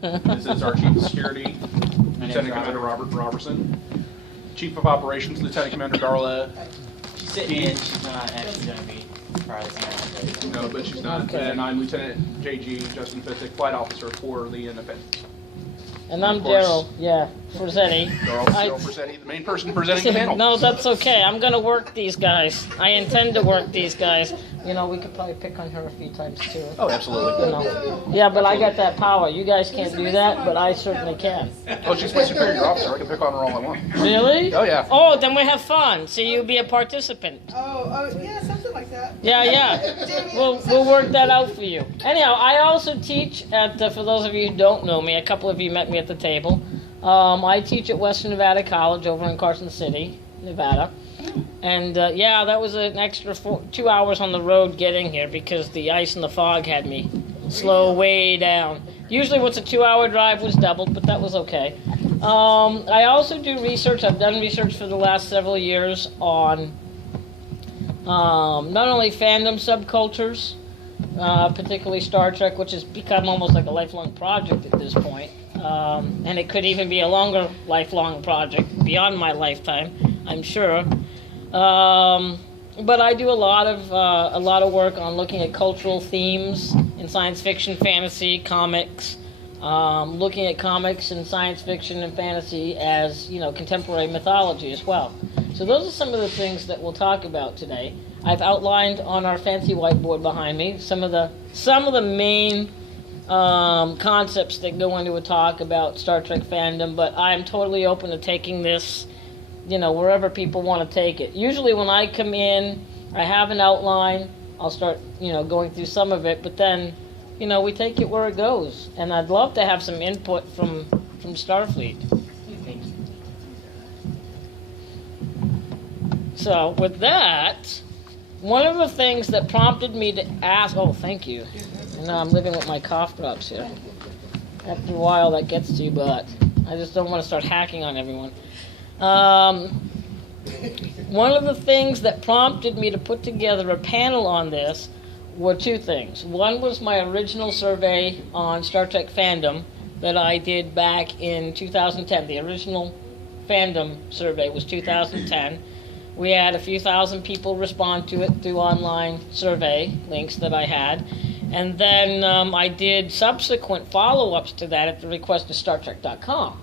This is our Chief of Security, Lieutenant Commander Robert Robertson. Chief of Operations, Lieutenant Commander Darla. She's sitting in. She's not actually going to be part of the team. No, but she's not. Okay. And I'm Lieutenant J.G. Justin Fitzik, Flight Officer for the Independence. And I'm Of course. Daryl, Frazetti. Daryl Frazetti, the main person presenting the panel. No, that's okay. I'm going to work these guys. I intend to work these guys. You know, we could probably pick on her a few times, too. Oh, absolutely. You know. Yeah, but I got that power. You guys can't do that, but I certainly can. Oh, she's my superior officer. I can pick on her all I want. Really? Oh, yeah. Oh, then we have fun. So you'll be a participant. Yeah, something like that. Yeah. We'll work that out for you. Anyhow, I also teach at, for those of you who don't know me, a couple of you met me at the table. I teach at Western Nevada College over in Carson City, Nevada. And that was an extra 2 hours on the road getting here because the ice and the fog had me slow way down. Usually what's a 2-hour drive was doubled, but that was okay. I also do research. I've done research for the last several years on not only fandom subcultures, particularly Star Trek, which has become almost like a lifelong project at this point. And it could even be a longer lifelong project beyond my lifetime, I'm sure. But I do a lot of work on looking at cultural themes in science fiction, fantasy, comics, looking at comics and science fiction and fantasy as, contemporary mythology as well. So those are some of the things that we'll talk about today. I've outlined on our fancy whiteboard behind me some of the main concepts that go into a talk about Star Trek fandom, but I'm totally open to taking this, wherever people want to take it. Usually when I come in, I have an outline, I'll start, going through some of it, but then, we take it where it goes. And I'd love to have some input from Starfleet. Thank you. So with that, one of the things that prompted me to ask, thank you. And now I'm living with my cough drops here. After a while that gets to you, but I just don't want to start hacking on everyone. One of the things that prompted me to put together a panel on this were two things. One was my original survey on Star Trek fandom that I did back in 2010. The original fandom survey was 2010. We had a few thousand people respond to it through online survey links that I had. And then I did subsequent follow-ups to that at the request of StarTrek.com.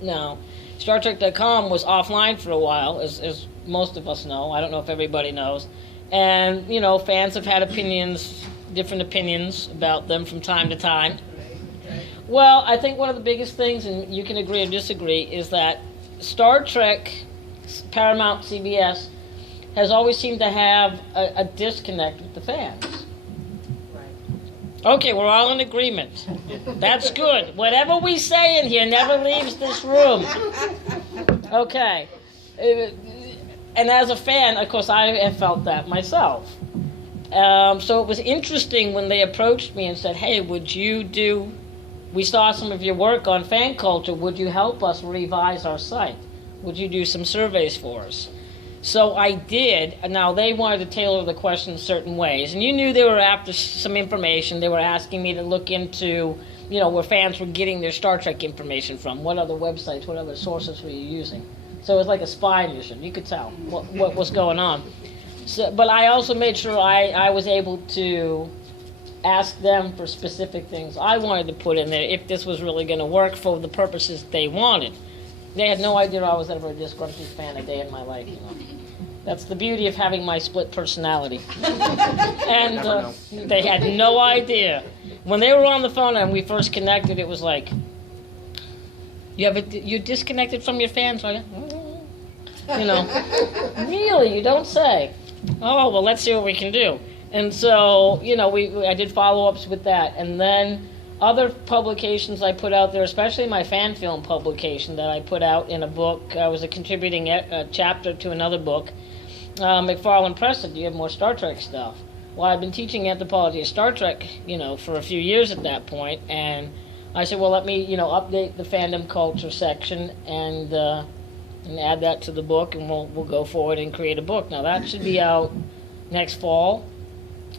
Now, StarTrek.com was offline for a while, as most of us know. I don't know if everybody knows. And, fans have had different opinions about them from time to time. Well, I think one of the biggest things, and you can agree or disagree, is that Star Trek, Paramount, CBS, has always seemed to have a disconnect with the fans. Okay, we're all in agreement. That's good. Whatever we say in here never leaves this room. Okay. And as a fan, of course, I have felt that myself. So it was interesting when they approached me and said, hey, we saw some of your work on fan culture. Would you help us revise our site? Would you do some surveys for us? So I did. Now, they wanted to tailor the questions certain ways. And you knew they were after some information. They were asking me to look into, where fans were getting their Star Trek information from. What other websites, what other sources were you using? So it was like a spy mission. You could tell what was going on. So, but I also made sure I was able to ask them for specific things I wanted to put in there if this was really going to work for the purposes they wanted. They had no idea I was ever a disgruntled fan a day in my life, That's the beauty of having my split personality. And they had no idea. When they were on the phone and we first connected, it was like, you're disconnected from your fans, right? Really, you don't say. Oh, well, let's see what we can do. And so, I did follow-ups with that. And then other publications I put out there, especially my fan film publication that I put out in a book. I was a contributing chapter to another book. McFarlane Press said, do you have more Star Trek stuff? Well, I've been teaching anthropology of Star Trek, for a few years at that point, and I said, well, let me, update the fandom culture section and add that to the book, and we'll go forward and create a book. Now, that should be out next fall.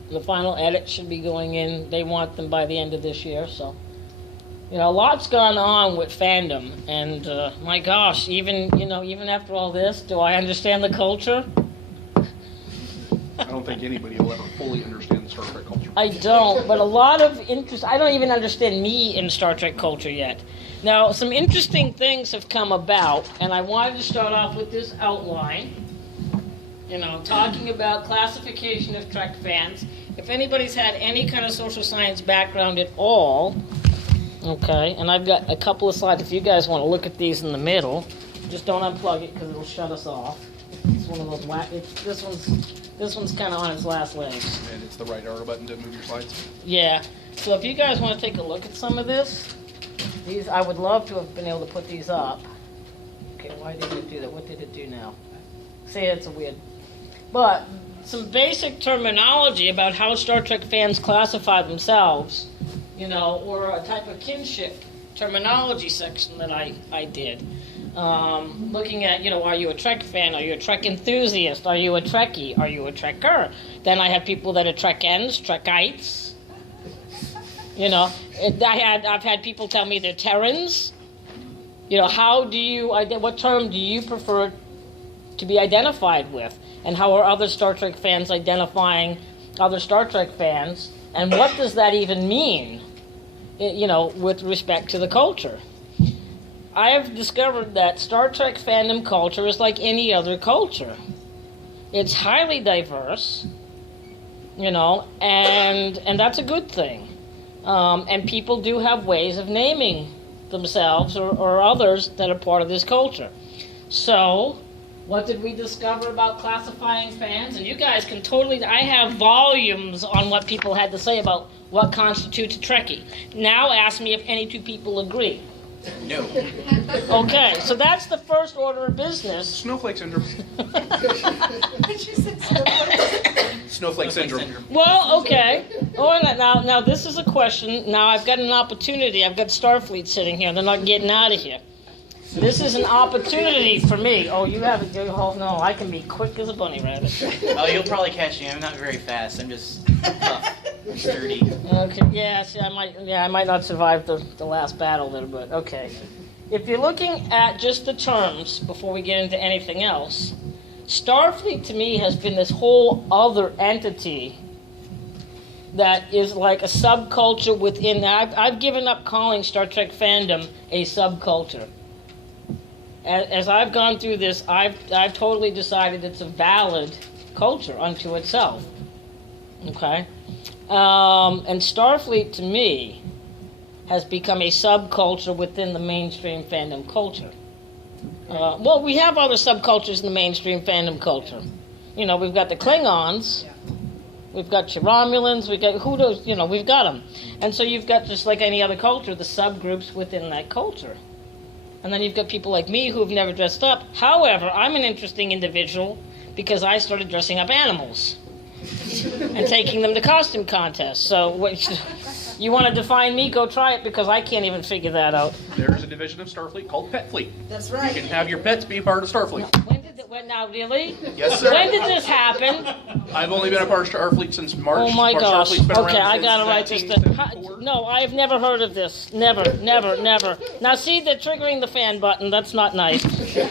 The final edits should be going in. They want them by the end of this year, so You know, a lot's gone on with fandom, and my gosh, even after all this, do I understand the culture? I don't think anybody will ever fully understand the Star Trek culture. I don't, but a lot of interest. I don't even understand me in Star Trek culture yet. Now, some interesting things have come about, and I wanted to start off with this outline. You know, talking about classification of Trek fans. If anybody's had any kind of social science background at all, okay, and I've got a couple of slides. If you guys want to look at these in the middle, just don't unplug it because it'll shut us off. It's one of those this one's kind of on its last legs. And it's the right arrow button to move your slides. Yeah. So if you guys want to take a look at some of this, these I would love to have been able to put these up. Okay, why didn't it do that? What did it do now? See, it's a weird. But some basic terminology about how Star Trek fans classify themselves, you know, or a type of kinship terminology section that I did. Looking at, you know, are you a Trek fan? Are you a Trek enthusiast? Are you a Trekkie? Are you a Trekker? Then I have people that are Trekens, Trekites. You know, I've had people tell me they're Terrans. You know, what term do you prefer to be identified with? And how are other Star Trek fans identifying other Star Trek fans? And what does that even mean, you know, with respect to the culture? I have discovered that Star Trek fandom culture is like any other culture. It's highly diverse, you know, and that's a good thing. And people do have ways of naming themselves or others that are part of this culture. So, what did we discover about classifying fans? And you guys can totally, I have volumes on what people had to say about what constitutes a Trekkie. Now ask me if any two people agree. No. Okay, so that's the first order of business. Snowflake syndrome. She said snowflake. Snowflake syndrome. Well, okay. Oh, now this is a question. Now I've got an opportunity. I've got Starfleet sitting here. They're not getting out of here. This is an opportunity for me. Oh, you have it. Oh, no, I can be quick as a bunny rabbit. Oh, you'll probably catch me. I'm not very fast. I'm just tough, sturdy. Okay, yeah, see, I might not survive the last battle there, but okay. If you're looking at just the terms before we get into anything else, Starfleet to me has been this whole other entity that is like a subculture within. I've given up calling Star Trek fandom a subculture. As I've gone through this, I've totally decided it's a valid culture unto itself. Okay? And Starfleet, to me, has become a subculture within the mainstream fandom culture. Well, we have other subcultures in the mainstream fandom culture. You know, we've got the Klingons, we've got your Romulans, we've got them. And so you've got, just like any other culture, the subgroups within that culture. And then you've got people like me who've never dressed up. However, I'm an interesting individual because I started dressing up animals and taking them to costume contests. So you want to define me, go try it, because I can't even figure that out. There's a division of Starfleet called Pet Fleet. That's right. You can have your pets be a part of Starfleet. Now, really? Yes, sir. When did this happen? I've only been a part of Starfleet since March. Oh my gosh. Starfleet's been Okay, around I since gotta write this down. 1974. No, I have never heard of this. Never. Now, see, they're triggering the fan button. That's not nice.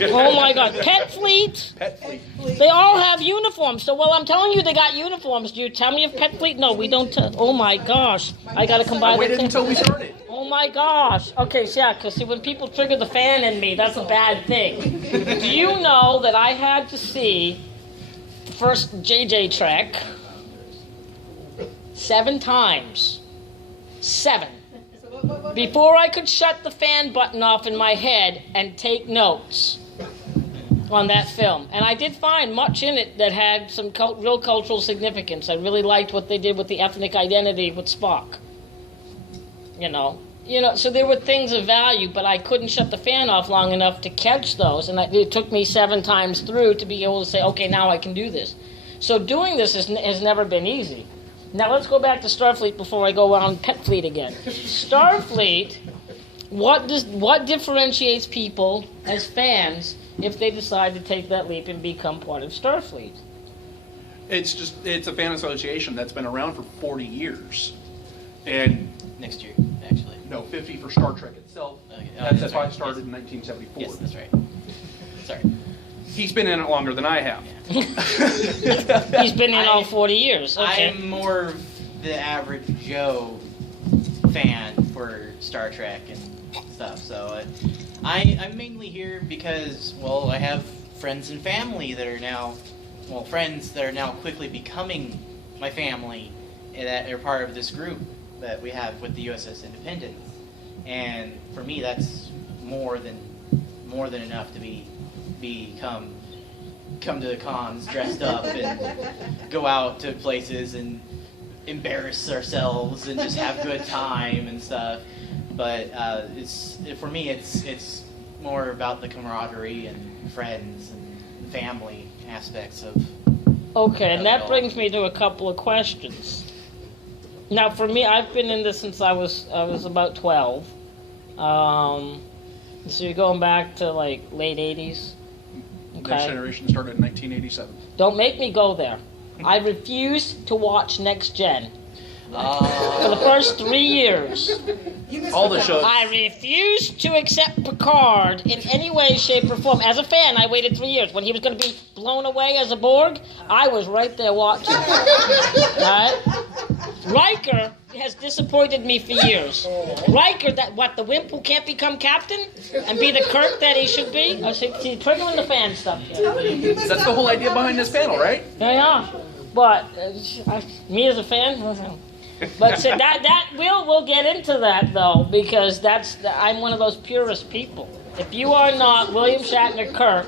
Oh my God. Pet Fleet? Pet Fleet. They all have uniforms. So, I'm telling you they got uniforms. Do you tell me if Pet Fleet? No, we don't. Oh my gosh. I gotta combine I waited until we started. Oh my gosh. Okay, so yeah, because see, when people trigger the fan in me, that's a bad thing. Do you know that I had to see the first JJ Trek 7 times? 7. Before I could shut the fan button off in my head and take notes on that film. And I did find much in it that had some real cultural significance. I really liked what they did with the ethnic identity with Spock. You know, so there were things of value, but I couldn't shut the fan off long enough to catch those, and it took me 7 times through to be able to say, okay, now I can do this. So doing this has never been easy. Now let's go back to Starfleet before I go on Pet Fleet again. Starfleet, what differentiates people as fans if they decide to take that leap and become part of Starfleet? It's a fan association that's been around for 40 years. And Next year, actually. No, 50 for Star Trek itself. Okay. That's why right. it started Yes. in 1974. Yes, that's right. Sorry. He's been in it longer than I have. He's been in all 40 years. Okay. I'm more of the average Joe fan for Star Trek and stuff. So I'm mainly here because, well, I have friends and family that are now, well, friends that are now quickly becoming my family and that are part of this group that we have with the USS Independence. And for me, that's more than enough to come to the cons dressed up and go out to places and embarrass ourselves and just have a good time and stuff. But for me, it's more about the camaraderie and friends and family aspects of. Okay, and that all. brings me to a couple of questions. Now, for me, I've been in this since I was about 12. So you're going back to like late 80s. Next Generation started in 1987. Don't make me go there. I refuse to watch Next Gen. For the first 3 years, You missed All the shows. I refuse to accept Picard in any way, shape, or form. As a fan, I waited 3 years. When he was going to be blown away as a Borg, I was right there watching. Right? Riker has disappointed me for years. Riker, the wimp who can't become captain and be the Kirk that he should be? I see, triggering the fan stuff. You missed That's out the whole on idea behind this panel, right? Yeah. But me as a fan, but so we'll get into that though, because I'm one of those purist people. If you are not William Shatner Kirk,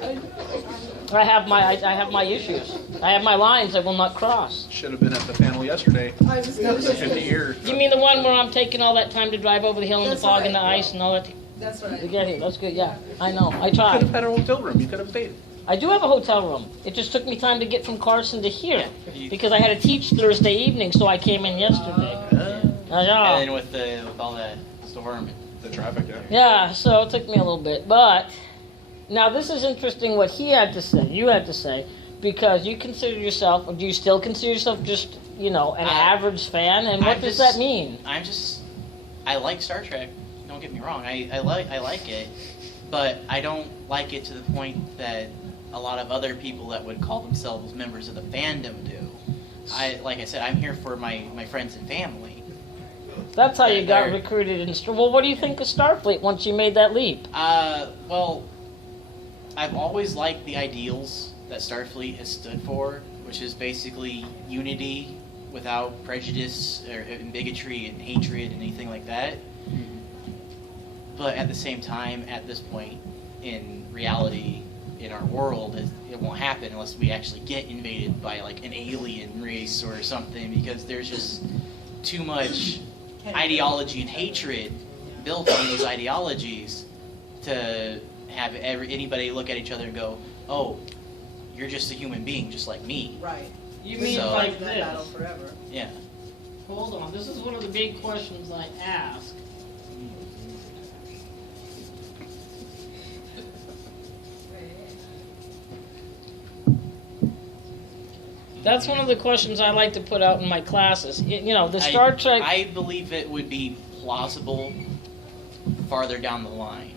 I have my issues. I have my lines I will not cross. Should have been at the panel yesterday. I was It was 50 years. You mean the one where I'm taking all that time to drive over the hill in the That's fog right, and the ice yeah. and all that? That's To right. get here, that's good. Yeah, I know. I You could have tried. had a hotel room. You could have stayed. I do have a hotel room. It just took me time to get from Carson to here because I had to teach Thursday evening, so I came in yesterday. I know. And then with all that storm. The traffic, yeah. Yeah, so it took me a little bit. But now this is interesting what he had to say, you had to say, because you consider yourself, or do you still consider yourself just, an average fan? And what does that mean? I like Star Trek. Don't get me wrong. I like it, but I don't like it to the point that a lot of other people that would call themselves members of the fandom do. Like I said, I'm here for my friends and family. That's how you got They're- recruited in Well, what do you think of Starfleet once you made that leap? Well, I've always liked the ideals that Starfleet has stood for, which is basically unity without prejudice and bigotry and hatred and anything like that. But at the same time, at this point in reality, in our world, it won't happen unless we actually get invaded by like an alien race or something, because there's just too much ideology and hatred built on those ideologies to have anybody look at each other and go, oh, you're just a human being just like me. Right. You mean So- like that battle forever. Yeah. Hold on, this is one of the big questions I ask. That's one of the questions I like to put out in my classes. The Star Trek... I believe it would be plausible farther down the line.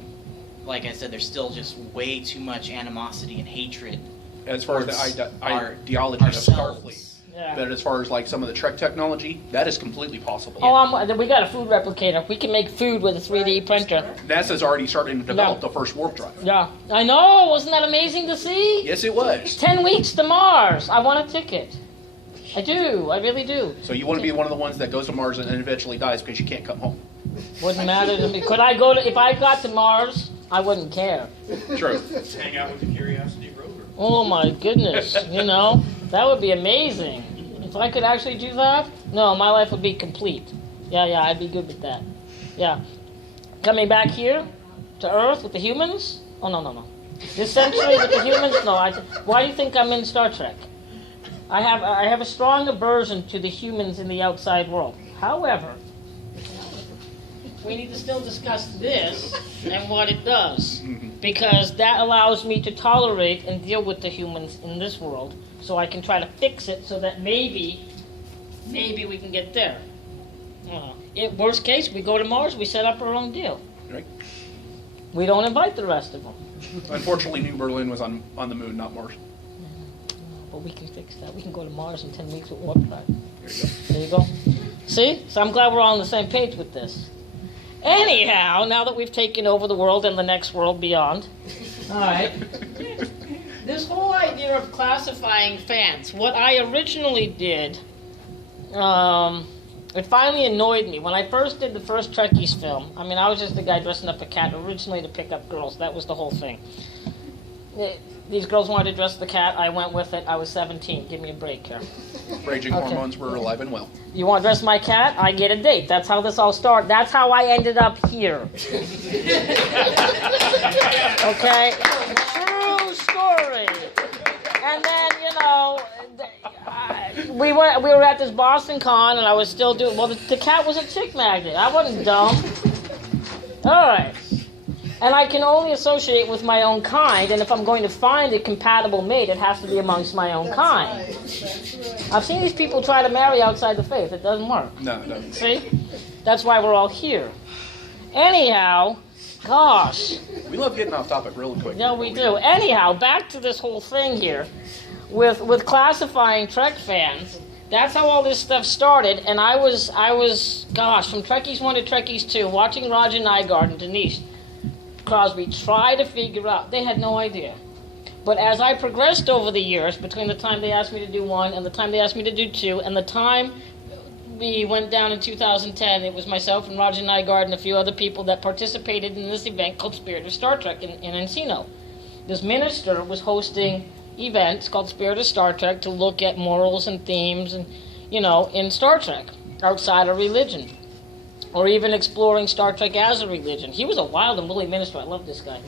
Like I said, there's still just way too much animosity and hatred. As far as towards the ideology of ourselves. Starfleet. Yeah. But as far as like some of the Trek technology, that is completely possible. We got a food replicator. We can make food with a 3D printer. NASA's already starting to develop Yeah. the first warp drive. Yeah, I know. Wasn't that amazing to see? Yes, it was. 10 weeks to Mars. I want a ticket. I do. I really do. So you want to be one of the ones that goes to Mars and eventually dies because you can't come home. Wouldn't matter to me. Could I go to? If I got to Mars, I wouldn't care. True. Just hang out with the Curiosity rover. Oh my goodness. That would be amazing. If I could actually do that, no, my life would be complete. Yeah, I'd be good with that. Yeah. Coming back here to Earth with the humans? Oh, no. This century with the humans? No. Why do you think I'm in Star Trek? I have a strong aversion to the humans in the outside world. However, we need to still discuss this and what it does, because that allows me to tolerate and deal with the humans in this world, so I can try to fix it so that maybe we can get there. worst case, we go to Mars, we set up our own deal. Right. We don't invite the rest of them. Unfortunately, New Berlin was on the moon, not Mars. But we can fix that. We can go to Mars in 10 weeks with warp drive. There you go. See? So I'm glad we're all on the same page with this. Anyhow, now that we've taken over the world and the next world beyond, all right, this whole idea of classifying fans, what I originally did, it finally annoyed me. When I first did the first Trekkies film, I mean, I was just a guy dressing up a cat originally to pick up girls. That was the whole thing. These girls wanted to dress the cat. I went with it. I was 17. Give me a break here. Raging hormones were alive and well. You want to dress my cat? I get a date. That's how this all started. That's how I ended up here. Okay? True story. And then, we were at this Boston con, and I was still doing, well, the cat was a chick magnet. I wasn't dumb. All right. And I can only associate with my own kind, and if I'm going to find a compatible mate, it has to be amongst my own kind. Right. That's right. I've seen these people try to marry outside the faith. It doesn't work. No, it doesn't. See? That's why we're all here. Anyhow, gosh. We love getting off topic real quick. No, we do. Anyhow, back to this whole thing here with classifying Trek fans. That's how all this stuff started, and I was, gosh, from Trekkies 1 to Trekkies 2, watching Roger Nygaard and Denise Crosby try to figure out. They had no idea. But as I progressed over the years, between the time they asked me to do 1 and the time they asked me to do 2, and the time we went down in 2010, it was myself and Roger Nygaard and a few other people that participated in this event called Spirit of Star Trek in Encino. This minister was hosting events called Spirit of Star Trek to look at morals and themes and, in Star Trek, outside of religion. Or even exploring Star Trek as a religion. He was a wild and woolly minister. I love this guy.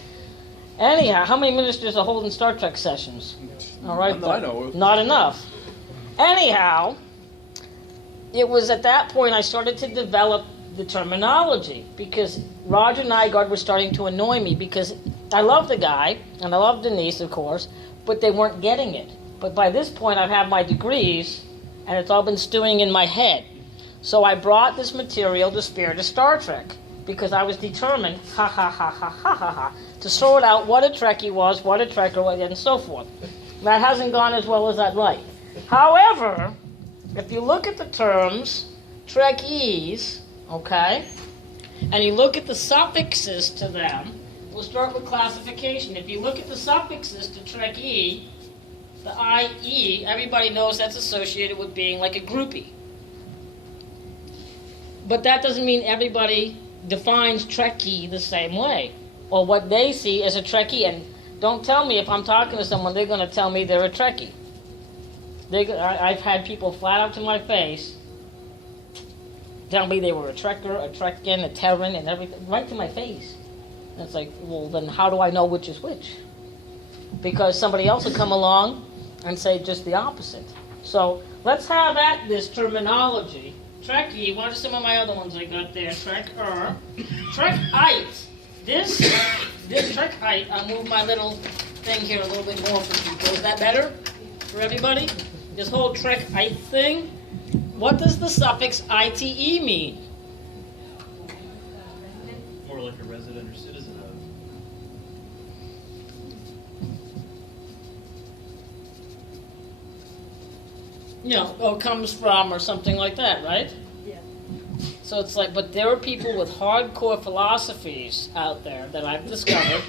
Anyhow, how many ministers are holding Star Trek sessions? All right, None that I know of. Not enough. Anyhow, it was at that point I started to develop the terminology because Roger Nygaard was starting to annoy me because I love the guy, and I love Denise, of course, but they weren't getting it. But by this point, I've had my degrees, and it's all been stewing in my head. So I brought this material to Spirit of Star Trek because I was determined, to sort out what a Trekkie was, what a Trekker was, and so forth. That hasn't gone as well as I'd like. However, if you look at the terms Trekkies, okay, and you look at the suffixes to them, we'll start with classification. If you look at the suffixes to Trekkie, the IE, everybody knows that's associated with being like a groupie. But that doesn't mean everybody defines Trekkie the same way, or what they see as a Trekkie. And don't tell me if I'm talking to someone, they're going to tell me they're a Trekkie. I've had people flat out to my face tell me they were a Trekker, a Trekkin, a Terran, and everything, right to my face. And it's like, well, then how do I know which is which? Because somebody else will come along and say just the opposite. So let's have at this terminology. Trekkie, what are some of my other ones I got there? Trekker. Trekite. This Trekite, I'll move my little thing here a little bit more for people. Is that better for everybody? This whole Trekite thing. What does the suffix ite mean? More like a resident or citizen of. Or comes from or something like that, right? Yeah. So it's like, but there are people with hardcore philosophies out there that I've discovered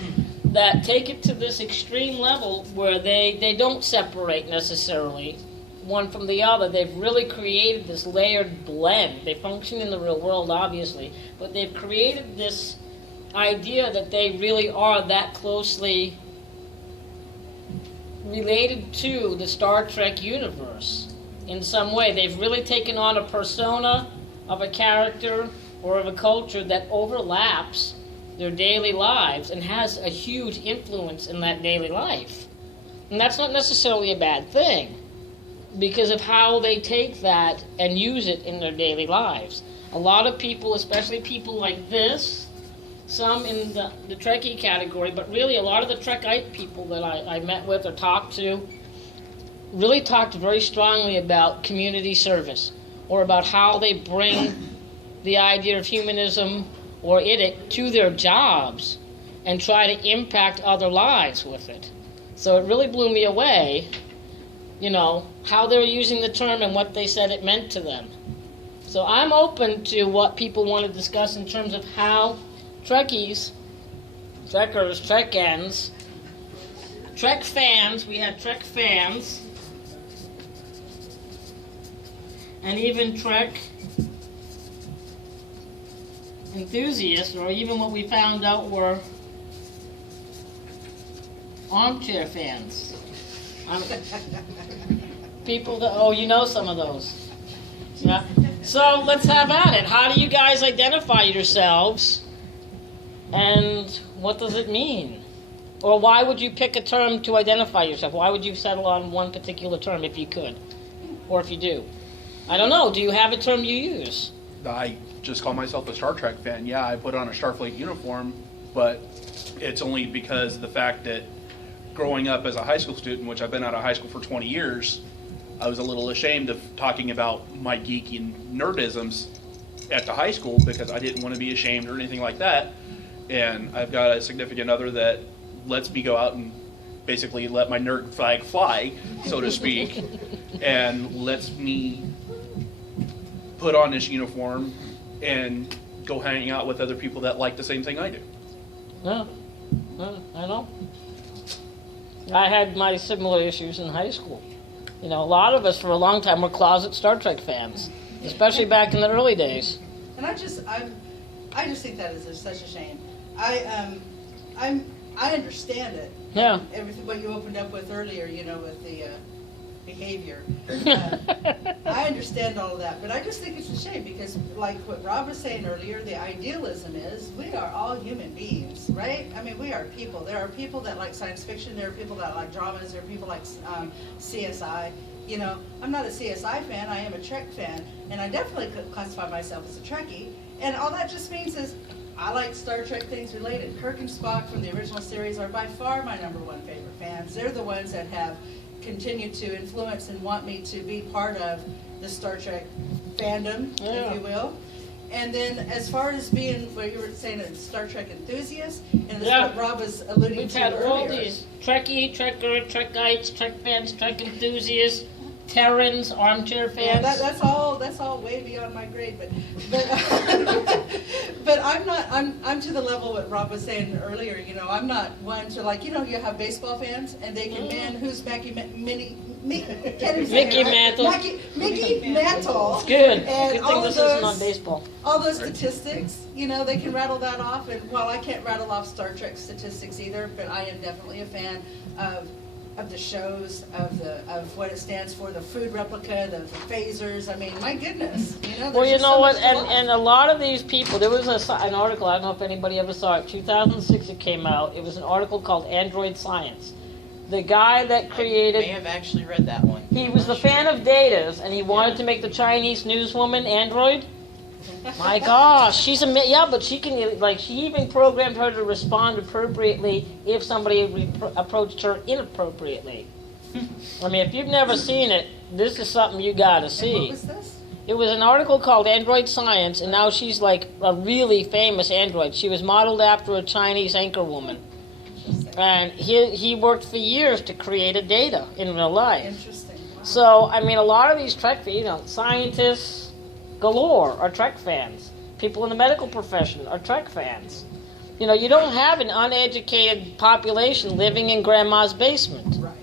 that take it to this extreme level where they don't separate necessarily one from the other. They've really created this layered blend. They function in the real world, obviously, but they've created this idea that they really are that closely related to the Star Trek universe. In some way, they've really taken on a persona of a character or of a culture that overlaps their daily lives and has a huge influence in that daily life. And that's not necessarily a bad thing because of how they take that and use it in their daily lives. A lot of people, especially people like this, some in the Trekkie category, but really a lot of the Trekite people that I met with or talked to, really talked very strongly about community service or about how they bring the idea of humanism or IDIC to their jobs and try to impact other lives with it. So it really blew me away, how they were using the term and what they said it meant to them. So I'm open to what people want to discuss in terms of how Trekkies, Trekkers, Trekends, Trek fans, we have Trek fans, and even Trek enthusiasts, or even what we found out were armchair fans. People that, some of those. Yeah. So let's have at it. How do you guys identify yourselves, and what does it mean? Or why would you pick a term to identify yourself? Why would you settle on one particular term if you could? Or if you do? I don't know. Do you have a term you use? I just call myself a Star Trek fan. Yeah, I put on a Starfleet uniform, but it's only because of the fact that growing up as a high school student, which I've been out of high school for 20 years, I was a little ashamed of talking about my geeky and nerdisms at the high school because I didn't want to be ashamed or anything like that. And I've got a significant other that lets me go out and basically let my nerd flag fly, so to speak, and lets me put on this uniform and go hang out with other people that like the same thing I do. Yeah, I know. I had my similar issues in high school. A lot of us for a long time were closet Star Trek fans, especially back in the early days. And I just think that is such a shame. I understand it. Yeah. Everything what you opened up with earlier, with the behavior. I understand all of that, but I just think it's a shame because, like what Rob was saying earlier, the idealism is we are all human beings, right? I mean, we are people. There are people that like science fiction. There are people that like dramas. There are people like CSI. I'm not a CSI fan. I am a Trek fan, and I definitely could classify myself as a Trekkie. And all that just means is I like Star Trek things related. Kirk and Spock from the original series are by far my #1 favorite fans. They're the ones that have continued to influence and want me to be part of the Star Trek fandom, if you will. And then as far as being, what you were saying, a Star Trek enthusiast, and this is what Rob was alluding We've to had earlier. all these Trekkie, Trekker, Trekites, Trek fans, Trek enthusiasts, Terrans, armchair fans. Yeah, that's all way beyond my grade, but I'm to the level what Rob was saying earlier. I'm not one to you have baseball fans and they can man who's Mickey Mantle. Mickey Mantle. Good. And Good all thing of this those, isn't on baseball. All those statistics, they can rattle that off. And while I can't rattle off Star Trek statistics either, but I am definitely a fan of the shows, of what it stands for, the food replica, the phasers. I mean, my goodness, Well, you there's know so what, much to and a lot of these people, there was an article, I don't know if anybody ever saw it, 2006 it came out, it was an article called Android Science. The guy that created... I may have actually read that one. He was the fan of Data's, and he wanted to make the Chinese newswoman android. My gosh, but she can, she even programmed her to respond appropriately if somebody approached her inappropriately. I mean, if you've never seen it, this is something you gotta see. And what was this? It was an article called Android Science, and now she's like a really famous android. She was modeled after a Chinese anchor woman. And he worked for years to create a data in real life. Interesting. Wow. So, I mean, a lot of these Trek, scientists galore are Trek fans. People in the medical profession are Trek fans. You don't have an uneducated population living in grandma's basement. Right.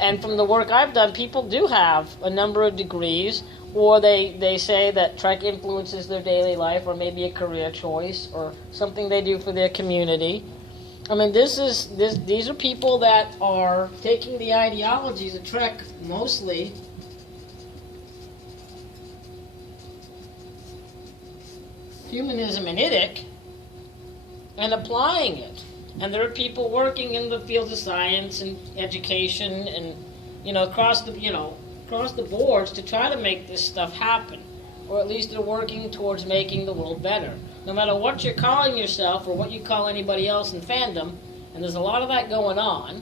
And from the work I've done, people do have a number of degrees, or they say that Trek influences their daily life, or maybe a career choice, or something they do for their community. I mean, these are people that are taking the ideologies of Trek mostly humanism and IDIC and applying it. And there are people working in the fields of science and education and across the boards to try to make this stuff happen, or at least they're working towards making the world better. No matter what you're calling yourself or what you call anybody else in fandom, and there's a lot of that going on,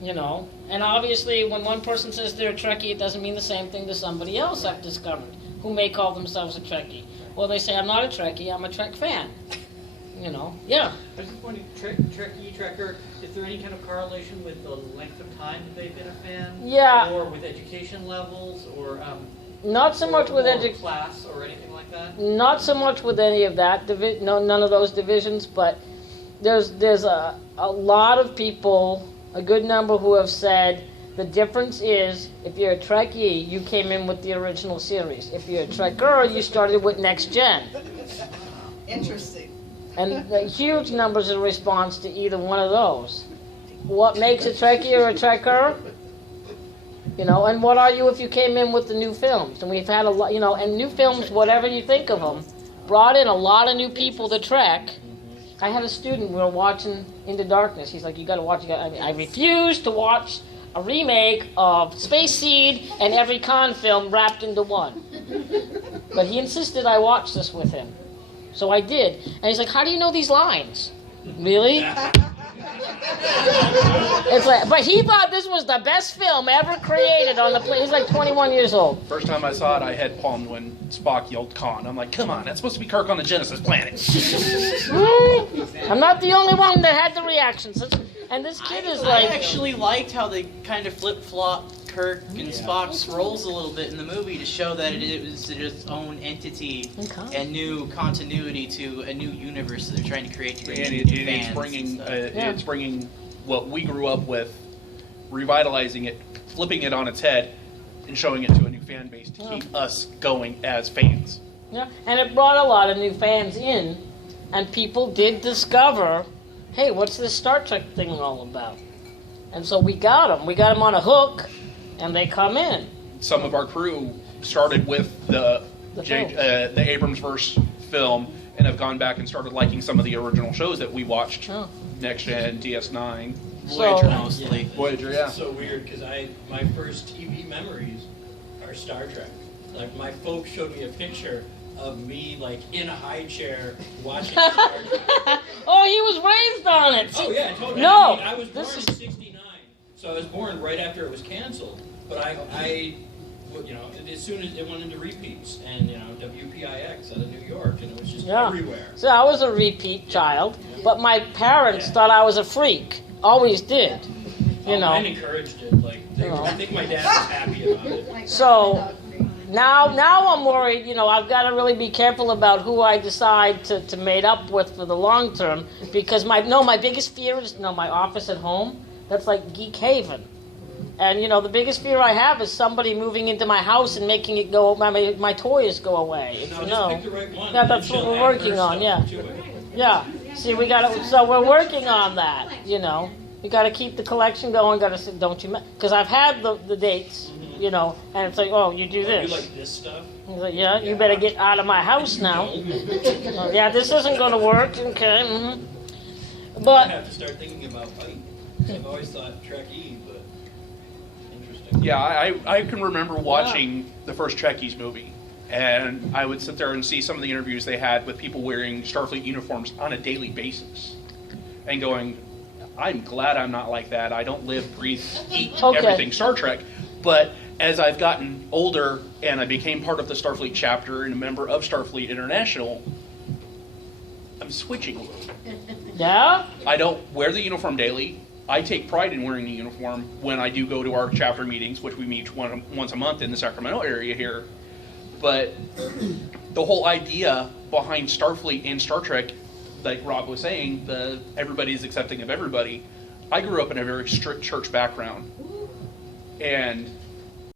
and obviously when one person says they're a Trekkie, it doesn't mean the same thing to somebody else I've discovered who may call themselves a Trekkie. Or they say, I'm not a Trekkie, I'm a Trek fan. You know, yeah. I was just wondering, Trekkie, Trekker, is there any kind of correlation with the length of time that they've been a fan? Yeah. Or with education levels, or Not so much with class, or anything like that? Not so much with any of that, no, none of those divisions, but there's a lot of people, a good number, who have said the difference is if you're a Trekkie, you came in with the original series. If you're a Trekker, you started with Next Gen. Interesting. And the huge numbers in response to either one of those. What makes a Trekkie or a Trekker? You know, and what are you if you came in with the new films? And we've had a lot, you know, and new films, whatever you think of them, brought in a lot of new people to Trek. I had a student, we were watching Into Darkness. He's like, you gotta watch, I refuse to watch a remake of Space Seed and every Khan film wrapped into one. But he insisted I watch this with him. So I did. And he's like, how do you know these lines? Really? It's like, but he thought this was the best film ever created on the planet. He's like 21 years old. First time I saw it, I head palmed when Spock yelled Khan. I'm like, come on, that's supposed to be Kirk on the Genesis planet. I'm not the only one that had the reactions. And this kid is I like... actually liked how they kind of flip-flopped Kirk and Spock's roles a little bit in the movie to show that it was its own entity and new continuity to a new universe that they're trying to create to bring in new fans. It's bringing what we grew up with, revitalizing it, flipping it on its head, and showing it to a new fan base to keep us going as fans. Yeah, and it brought a lot of new fans in, and people did discover, hey, what's this Star Trek thing all about? And so we got them. We got them on a hook, and they come in. Some of our crew started with the Abrams-verse film and have gone back and started liking some of the original shows that we watched. Oh. Next Gen, DS9. Voyager mostly. Voyager, yeah. It's so weird because my first TV memories are Star Trek. Like, my folks showed me a picture of me, like, in a high chair watching Star Trek. Oh, he was raised on it. Oh, yeah, totally. No. I mean, I was born in 69, so I was born right after it was canceled. But I, you know, as soon as it went into repeats, and, you know, WPIX out of New York, and it was just everywhere. So I was a repeat child, but my parents thought I was a freak. Always did. You know. Mine encouraged it. Like, I think my dad was happy about it. So now I'm worried. You know, I've got to really be careful about who I decide to mate up with for the long term, because my biggest fear is my office at home. That's like Geek Haven. And, you know, the biggest fear I have is somebody moving into my house and making it go, my toys go away. No, you just know. pick the right one. Yeah, that's what we're working on, yeah. Yeah. See, so we're working on that, you know. We got to keep the collection going, got to say, don't you, because I've had the dates, you know, and it's like, oh, you do this. You like this stuff? He's like, yeah, you better get out of my house now. Yeah, this isn't going to work, okay. Mm-hmm. But I have to start thinking about Pike. I've always thought Trekkie, but interesting. Yeah, I can remember watching the first Trekkies movie, and I would sit there and see some of the interviews they had with people wearing Starfleet uniforms on a daily basis, and going, I'm glad I'm not like that. I don't live, breathe, eat everything Star Trek. But as I've gotten older and I became part of the Starfleet chapter and a member of Starfleet International, I'm switching a little. yeah, I don't wear the uniform daily. I take pride in wearing the uniform when I do go to our chapter meetings, which we meet once a month in the Sacramento area here. But the whole idea behind Starfleet and Star Trek, like Rob was saying, everybody's accepting of everybody. I grew up in a very strict church background. And